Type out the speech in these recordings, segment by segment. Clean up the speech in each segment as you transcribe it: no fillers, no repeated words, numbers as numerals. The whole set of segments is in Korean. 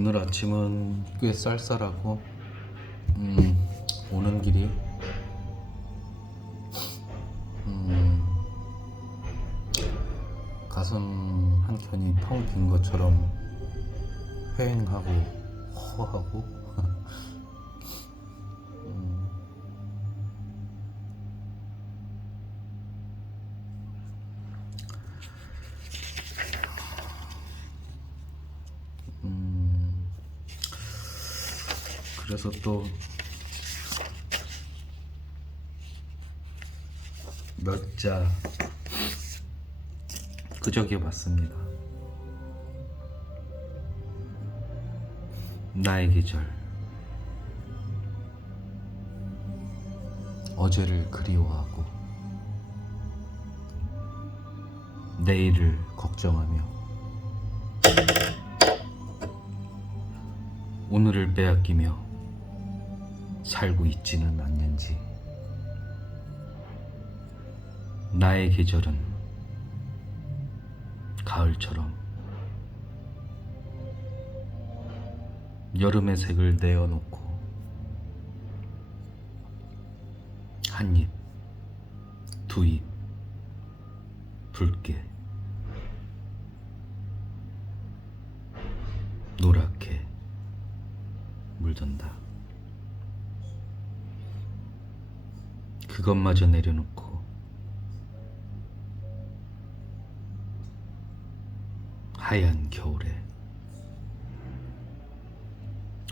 오늘 아침은 꽤 쌀쌀하고 오는 길이 가슴 한켠이 텅 빈 것처럼 회행하고 허하고 그래서 또 몇 자 그저께 봤습니다. 나의 계절. 어제를 그리워하고 내일을 걱정하며 오늘을 빼앗기며 살고 있지는 않는지. 나의 계절은 가을처럼 여름의 색을 내어놓고 한 입, 두 입 붉게 노랗게 물든다. 그것마저 내려놓고 하얀 겨울에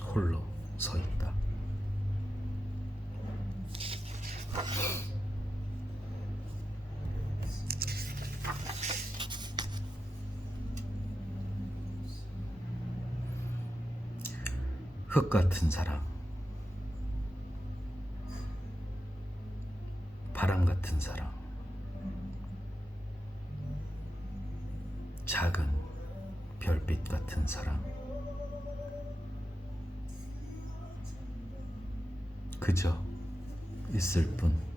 홀로 서 있다. 흙 같은 사랑, 바람 같은 사랑, 작은 별빛 같은 사랑, 그저 있을 뿐.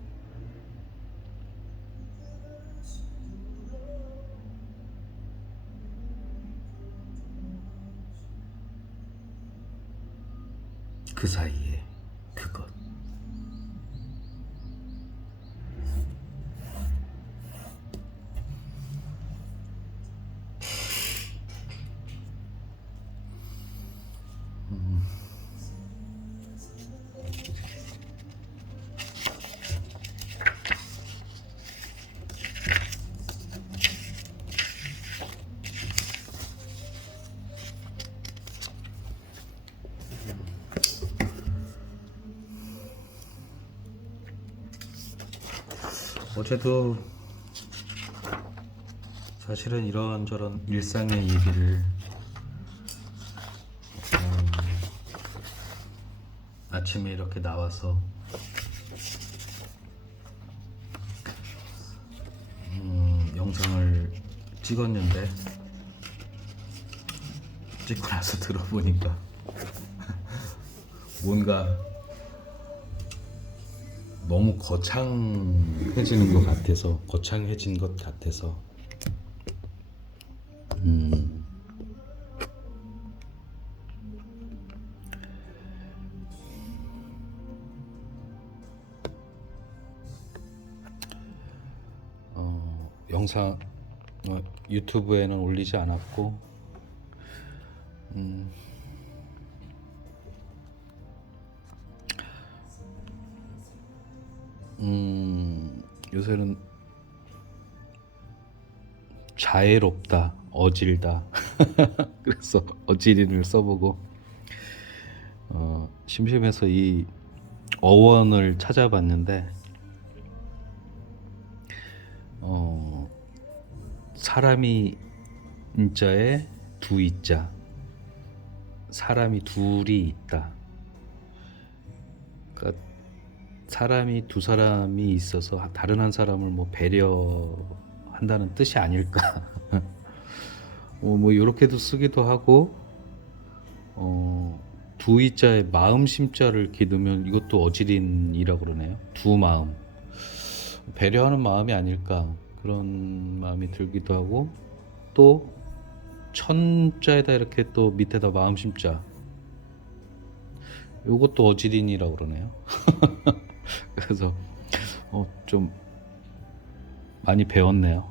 그 사이에 그것. 어제도 사실은 이런저런 일상의 얘기를 아침에 이렇게 나와서 영상을 찍었는데 찍고 나서 들어보니까 뭔가 너무 거창해지는 것 같아서, 거창해진 것 같아서 영상 유튜브에는 올리지 않았고 요새는 자애롭다, 어질다 그래서 어지린을 써보고 심심해서 이 어원을 찾아봤는데 사람이 인자에 두 이자, 사람이 둘이 있다. 그러니까 사람이 두 사람이 있어서 다른 한 사람을 뭐 배려한다는 뜻이 아닐까. 뭐 이렇게도 쓰기도 하고, 두 이자에 마음 심자를 기두면 이것도 어지린이라고 그러네요. 두 마음, 배려하는 마음이 아닐까 그런 마음이 들기도 하고, 또 천자에다 이렇게 또 밑에다 마음심자. 요것도 어지린이라고 그러네요. 그래서 좀 많이 배웠네요.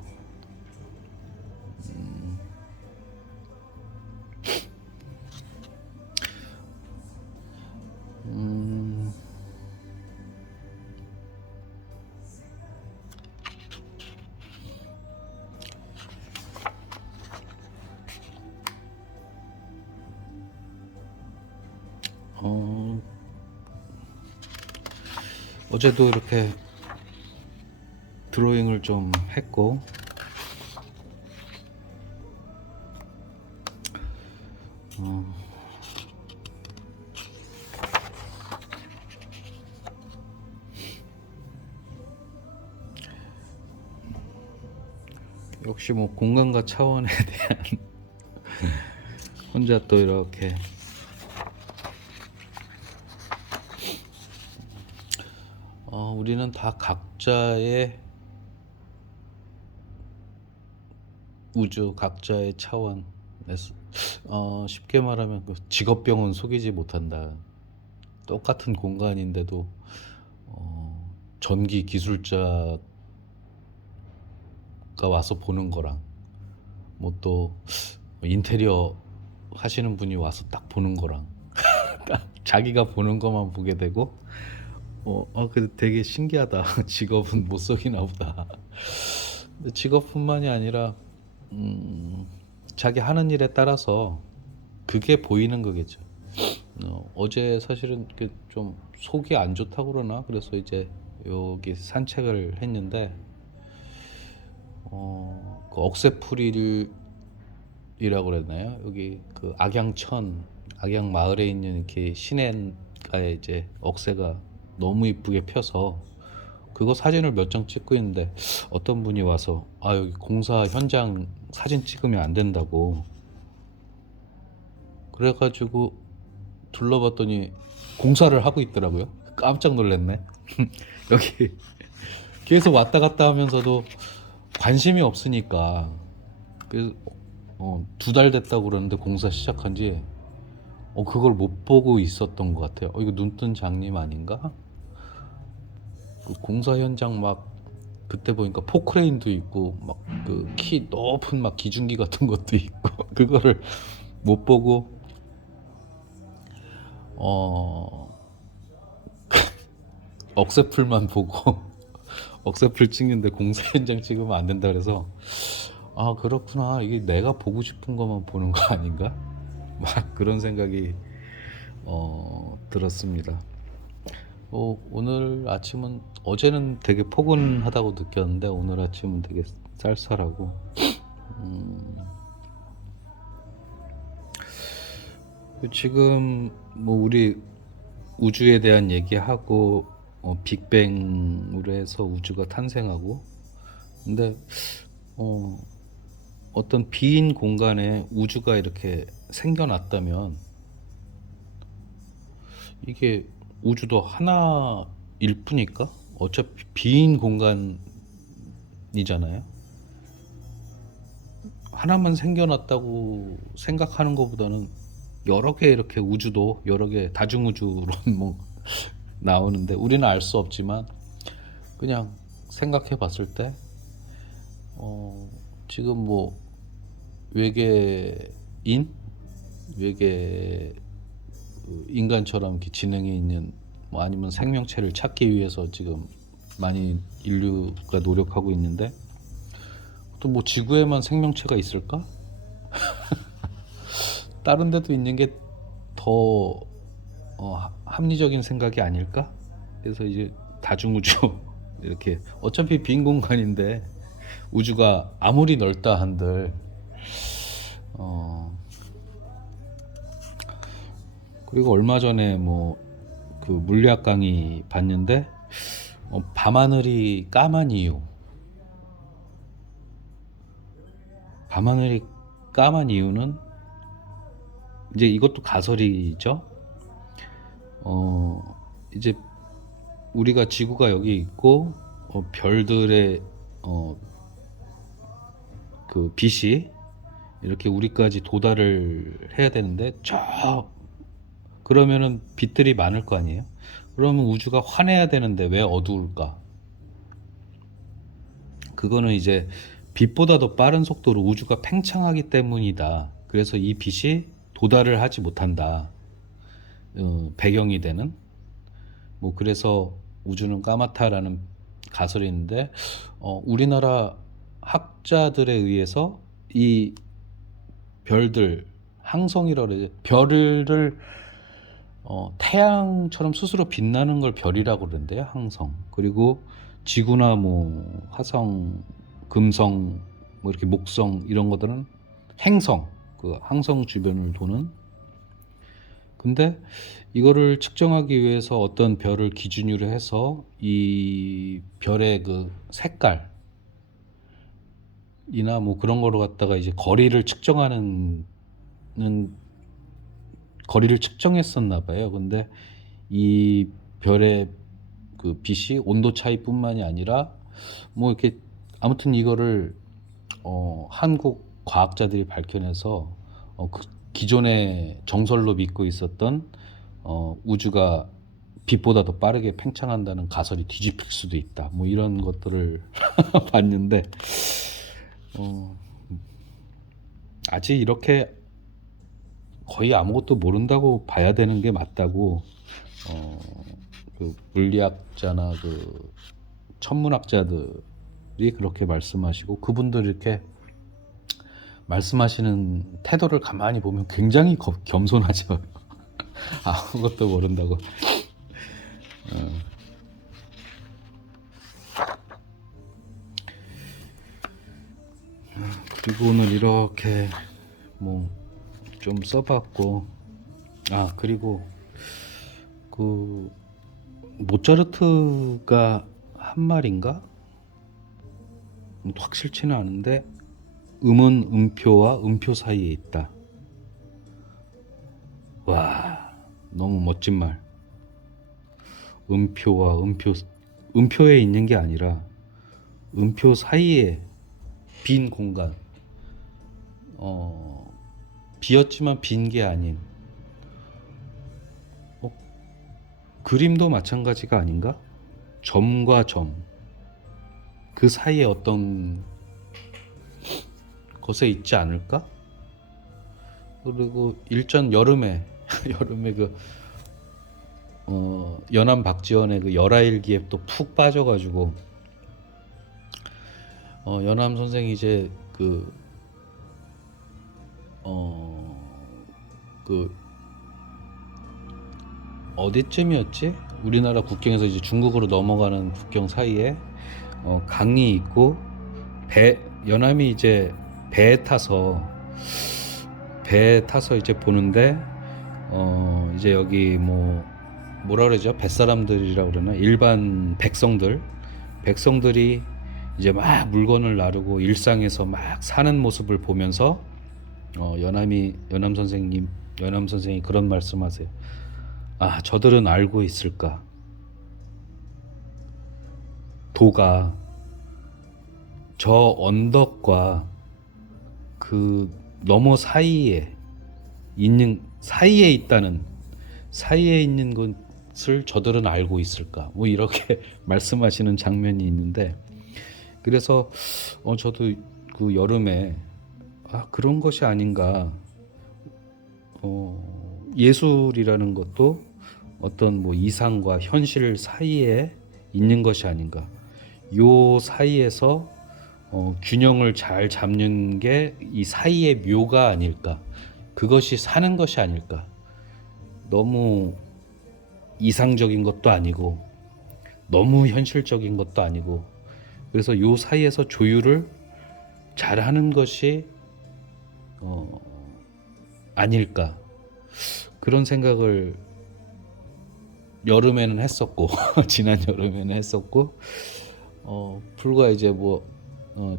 음, 어, 어제도 이렇게 드로잉을 좀 했고, 어, 역시 뭐 공간과 차원에 대한 혼자 또 이렇게 우리는 다 각자의 우주, 각자의 차원. 쉽게 말하면 그 직업병은 속이지 못한다. 똑같은 공간인데도 전기 기술자가 와서 보는 거랑 뭐 또 인테리어 하시는 분이 와서 딱 보는 거랑 자기가 보는 것만 보게 되고 그 되게 신기하다. 직업은 못 속이나 보다. 근데 직업뿐만이 아니라 자기 하는 일에 따라서 그게 보이는 거겠죠. 어제 사실은 좀 속이 안 좋다고 그러나 그래서 이제 여기 산책을 했는데 그 억새풀이라고 그랬나요? 여기 그 악양천, 악양 마을에 있는 이렇게 시내가에 이제 억새가 너무 이쁘게 펴서 그거 사진을 몇 장 찍고 있는데 어떤 분이 와서 여기 공사 현장 사진 찍으면 안 된다고 그래가지고 둘러봤더니 공사를 하고 있더라고요. 깜짝 놀랐네. 여기 계속 왔다 갔다 하면서도 관심이 없으니까 그래서 2달 됐다고 그러는데 공사 시작한 지 그걸 못 보고 있었던 것 같아요. 이거 눈뜬 장님 아닌가? 그 공사 현장 막 그때 보니까 포크레인도 있고 막 그 키 높은 막 기중기 같은 것도 있고 그거를 못 보고 억새풀만 보고 억새풀 찍는데 공사 현장 찍으면 안 된다 그래서 그렇구나, 이게 내가 보고 싶은 것만 보는 거 아닌가 막 그런 생각이 들었습니다. 오늘 아침은 어제는 되게 포근하다고 느꼈는데 오늘 아침은 되게 쌀쌀하고 지금 뭐 우리 우주에 대한 얘기하고 빅뱅으로 해서 우주가 탄생하고 근데 어떤 빈 공간에 우주가 이렇게 생겨났다면 이게 우주도 하나일 뿐일까? 어차피 빈 공간이잖아요. 하나만 생겨났다고 생각하는 것보다는 여러 개 이렇게 우주도 여러 개 다중우주론 뭐 나오는데 우리는 알 수 없지만 그냥 생각해 봤을 때 지금 뭐 외계 인간처럼 이렇게 지능이 있는 뭐 아니면 생명체를 찾기 위해서 지금 많이 인류가 노력하고 있는데 또 뭐 지구에만 생명체가 있을까? 다른 데도 있는 게 더 합리적인 생각이 아닐까? 그래서 이제 다중우주 이렇게 어차피 빈 공간인데 우주가 아무리 넓다 한들 그리고 얼마 전에 뭐 그 물리학 강의 봤는데 밤하늘이 까만 이유는 이제 이것도 가설이죠. 이제 우리가 지구가 여기 있고 별들의 그 빛이 이렇게 우리까지 도달을 해야 되는데 그러면은 빛들이 많을 거 아니에요? 그러면 우주가 환해야 되는데 왜 어두울까? 그거는 이제 빛보다 더 빠른 속도로 우주가 팽창하기 때문이다. 그래서 이 빛이 도달을 하지 못한다. 배경이 되는 뭐 그래서 우주는 까맣다라는 가설이 있는데 우리나라 학자들에 의해서 이 별들 항성이라고 그러죠. 별을 태양처럼 스스로 빛나는 걸 별이라고 그러는데요, 항성. 그리고 지구나 뭐 화성, 금성, 뭐 이렇게 목성 이런 것들은 행성, 그 항성 주변을 도는. 근데 이거를 측정하기 위해서 어떤 별을 기준으로 해서 이 별의 그 색깔이나 뭐 그런 거로 갖다가 이제 거리를 측정했었나 봐요. 근데 이 별의 그 빛이 온도 차이뿐만이 아니라 뭐 이렇게 아무튼 이거를 한국 과학자들이 밝혀내서 그 기존에 정설로 믿고 있었던 우주가 빛보다 더 빠르게 팽창한다는 가설이 뒤집힐 수도 있다. 뭐 이런 것들을 봤는데 아직 이렇게 거의 아무것도 모른다고 봐야 되는 게 맞다고 그 물리학자나 그 천문학자들이 그렇게 말씀하시고 그분들 이렇게 말씀하시는 태도를 가만히 보면 굉장히 겸손하죠. 아무것도 모른다고. 그리고 오늘 이렇게 뭐 좀 써봤고 그리고 그 모차르트가 한 말인가 확실치는 않은데 음은 음표와 음표 사이에 있다. 와, 너무 멋진 말. 음표와 음표에 있는 게 아니라 음표 사이에 빈 공간. 비었지만 빈 게 아닌. 그림도 마찬가지가 아닌가? 점과 점. 그 사이에 어떤 것에 있지 않을까? 그리고 일전 여름에 그 연암 박지원의 그 열하일기에 또 푹 빠져가지고 연암 선생이 이제 그 어디쯤이었지? 우리나라 국경에서 이제 중국으로 넘어가는 국경 사이에 강이 있고 연암이 이제 배에 타서 이제 보는데 이제 여기 뭐라 그러죠? 뱃사람들이라고 그러나 일반 백성들이 이제 막 물건을 나르고 일상에서 막 사는 모습을 보면서 연암 선생이 그런 말씀하세요. 저들은 알고 있을까? 도가 저 언덕과 그 너머 사이에 있는 것을 저들은 알고 있을까? 뭐 이렇게 말씀하시는 장면이 있는데 그래서 저도 그 여름에 그런 것이 아닌가. 예술이라는 것도 어떤 뭐 이상과 현실 사이에 있는 것이 아닌가. 요 사이에서 균형을 잘 잡는 게 이 사이의 묘가 아닐까. 그것이 사는 것이 아닐까. 너무 이상적인 것도 아니고 너무 현실적인 것도 아니고 그래서 요 사이에서 조율을 잘 하는 것이 아닐까. 그런 생각을 여름에는 했었고 지난 여름에는 했었고 불과 이제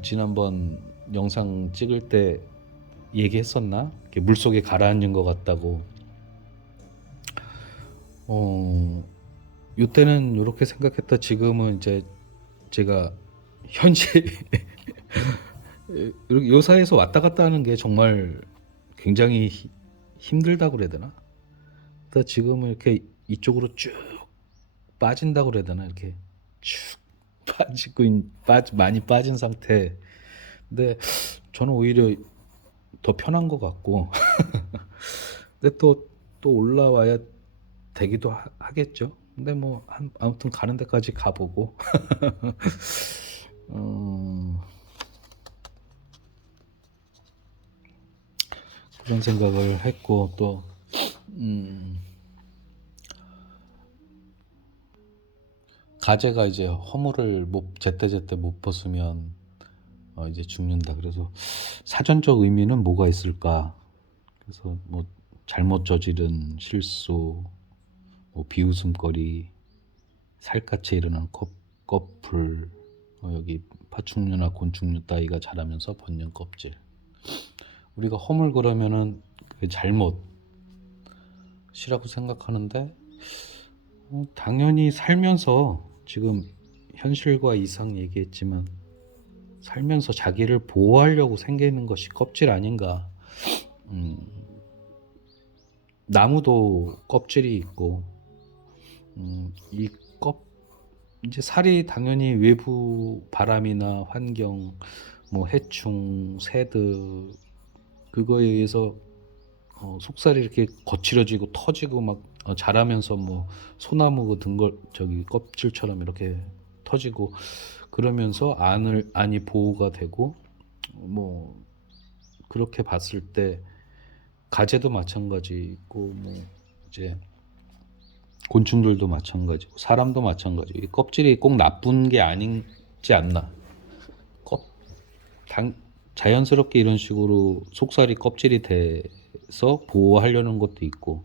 지난번 영상 찍을 때 얘기했었나? 물속에 가라앉은 것 같다고. 이때는 이렇게 생각했다. 지금은 이제 제가 현실 이렇게 요사이에서 왔다 갔다 하는 게 정말 굉장히 힘들다고 그래야 되나? 근데 지금은 이렇게 이쪽으로 쭉 빠진다고 그래야 되나? 이렇게 쭉 많이 빠진 상태. 근데 저는 오히려 더 편한 것 같고, 근데 또 올라와야 되기도 하겠죠. 근데 뭐 아무튼 가는 데까지 가보고, 어, 그런 생각을 했고 또 가재가 이제 허물을 제때제때 못 벗으면 이제 죽는다. 그래서 사전적 의미는 뭐가 있을까? 그래서 뭐 잘못 저지른 실수, 뭐 비웃음거리, 살갗에 일어난 꺼풀, 여기 파충류나 곤충류 따위가 자라면서 벗는 껍질. 우리가 허물 그러면은 그게 잘못이라고 생각하는데 당연히 살면서 지금 현실과 이상 얘기했지만 살면서 자기를 보호하려고 생기는 것이 껍질 아닌가. 음, 나무도 껍질이 있고, 이 이제 살이 당연히 외부 바람이나 환경, 뭐 해충, 새들 그거에 의해서 속살이 이렇게 거칠어지고 터지고 막 자라면서 뭐 소나무 같은 걸 저기 껍질처럼 이렇게 터지고 그러면서 안이 보호가 되고 뭐 그렇게 봤을 때 가재도 마찬가지고 뭐 이제 곤충들도 마찬가지고 사람도 마찬가지. 이 껍질이 꼭 나쁜 게 아니지 않나. 껍, 자연스럽게 이런 식으로 속살이 껍질이 돼서 보호하려는 것도 있고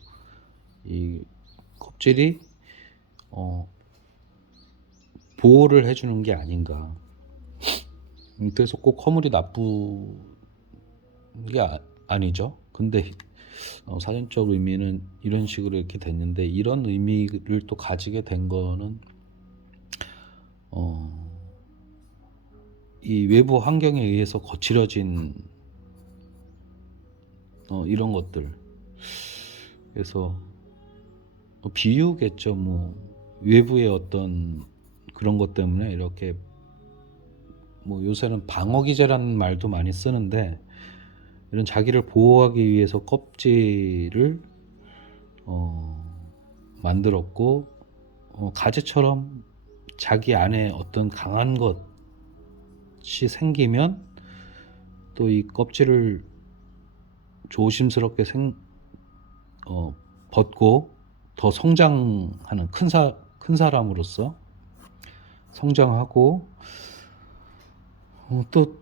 이 껍질이 보호를 해주는 게 아닌가. 그래서 꼭 허물이 나쁜 게 아니죠. 근데 사전적 의미는 이런 식으로 이렇게 됐는데 이런 의미를 또 가지게 된 거는 이 외부 환경에 의해서 거칠어진 이런 것들. 그래서 비유겠죠. 뭐 외부의 어떤 그런 것 때문에 이렇게 뭐 요새는 방어 기제라는 말도 많이 쓰는데 이런 자기를 보호하기 위해서 껍질을 만들었고 가재처럼 자기 안에 어떤 강한 것이 생기면 또 이 껍질을 조심스럽게 벗고 더 성장하는 큰 사람으로서 성장하고 또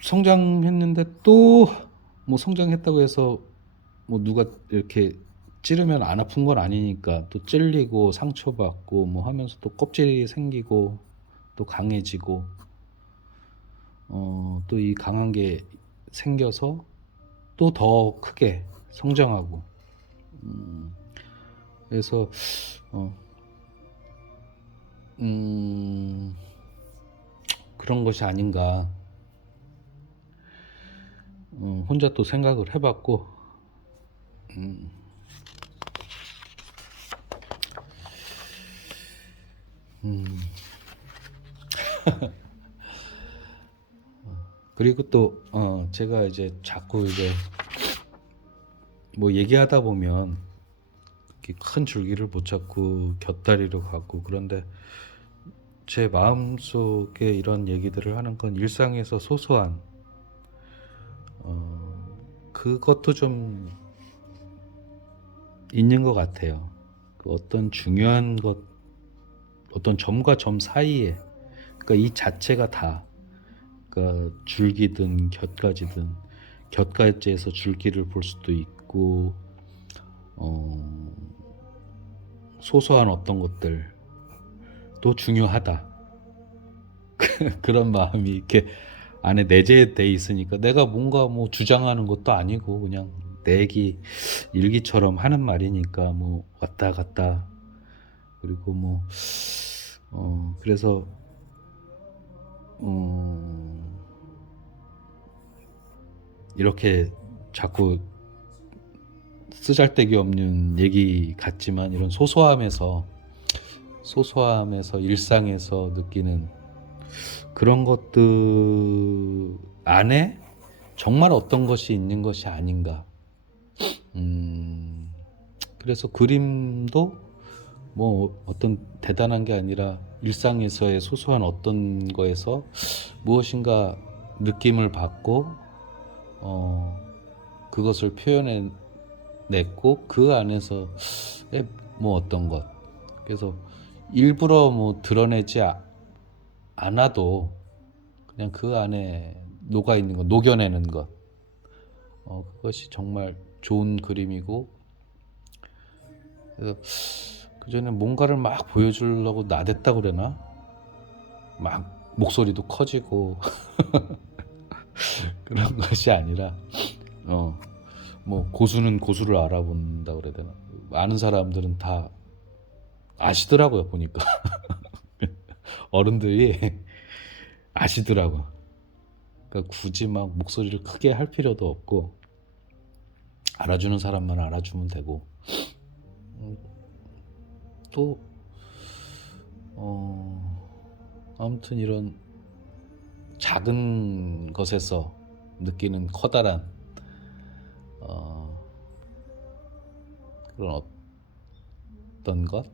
성장했는데 또 뭐 성장했다고 해서 뭐 누가 이렇게 찌르면 안 아픈 건 아니니까 또 찔리고 상처받고 뭐 하면서 또 껍질이 생기고 또 강해지고 또 이 강한 게 생겨서 또 더 크게 성장하고 그래서 그런 것이 아닌가 혼자 또 생각을 해봤고 그리고 또 제가 이제 자꾸 이제 뭐 얘기하다 보면 이렇게 큰 줄기를 못 잡고 곁다리로 가고 그런데 제 마음속에 이런 얘기들을 하는 건 일상에서 소소한 그것도 좀 있는 것 같아요. 그 어떤 중요한 것, 어떤 점과 점 사이에, 그러니까 이 자체가 다, 그러니까 줄기든 곁가지든 곁가지에서 줄기를 볼 수도 있고, 소소한 어떤 것들도 중요하다. 그런 마음이 이렇게 안에 내재돼 있으니까 내가 뭔가 뭐 주장하는 것도 아니고 그냥 내 일기처럼 하는 말이니까 뭐 왔다 갔다 그리고 뭐 그래서 이렇게 자꾸 쓰잘데기 없는 얘기 같지만 이런 소소함에서 일상에서 느끼는 그런 것들 안에 정말 어떤 것이 있는 것이 아닌가. 그래서 그림도 뭐 어떤 대단한 게 아니라 일상에서의 소소한 어떤 거에서 무엇인가 느낌을 받고 그것을 표현해냈고 그 안에서 뭐 어떤 것, 그래서 일부러 뭐 드러내지 않아도 그냥 그 안에 녹아 있는 것, 녹여내는 것, 그것이 정말 좋은 그림이고, 그래서 그 전에 뭔가를 막 보여주려고 나댔다 그러나, 막 목소리도 커지고 그런 것이 아니라, 뭐 고수는 고수를 알아본다 그래야 되나? 아는 사람들은 다 아시더라고요 보니까. 어른들이 아시더라고. 그러니까 굳이 막 목소리를 크게 할 필요도 없고 알아주는 사람만 알아주면 되고, 또 아무튼 이런 작은 것에서 느끼는 커다란 그런 어떤 것,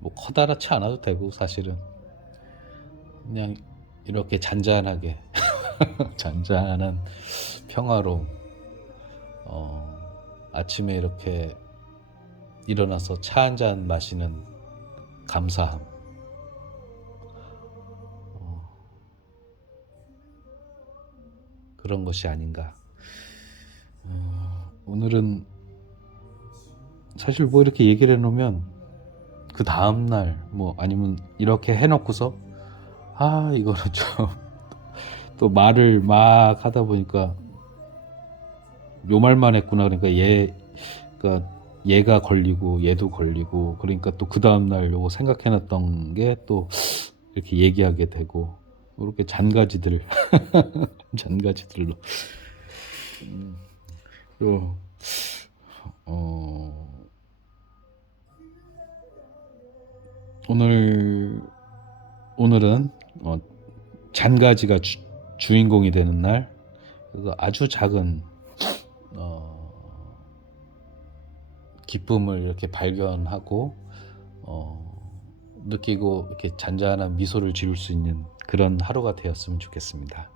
뭐 커다랗지 않아도 되고 사실은 그냥 이렇게 잔잔하게 잔잔한 평화로움, 아침에 이렇게 일어나서 차 한 잔 마시는 감사함, 그런 것이 아닌가. 오늘은 사실 뭐 이렇게 얘기를 해놓으면 그 다음날 뭐 아니면 이렇게 해놓고서 이거는 좀 또 말을 막 하다 보니까 요 말만 했구나, 그러니까 그러니까 얘가 걸리고 얘도 걸리고, 그러니까 또 그 다음날 요거 생각해놨던 게 또 이렇게 얘기하게 되고, 이렇게 잔가지들 잔가지들로 요 오늘은 잔가지가 주인공이 되는 날. 그래서 아주 작은 기쁨을 이렇게 발견하고 느끼고 이렇게 잔잔한 미소를 지을 수 있는 그런 하루가 되었으면 좋겠습니다.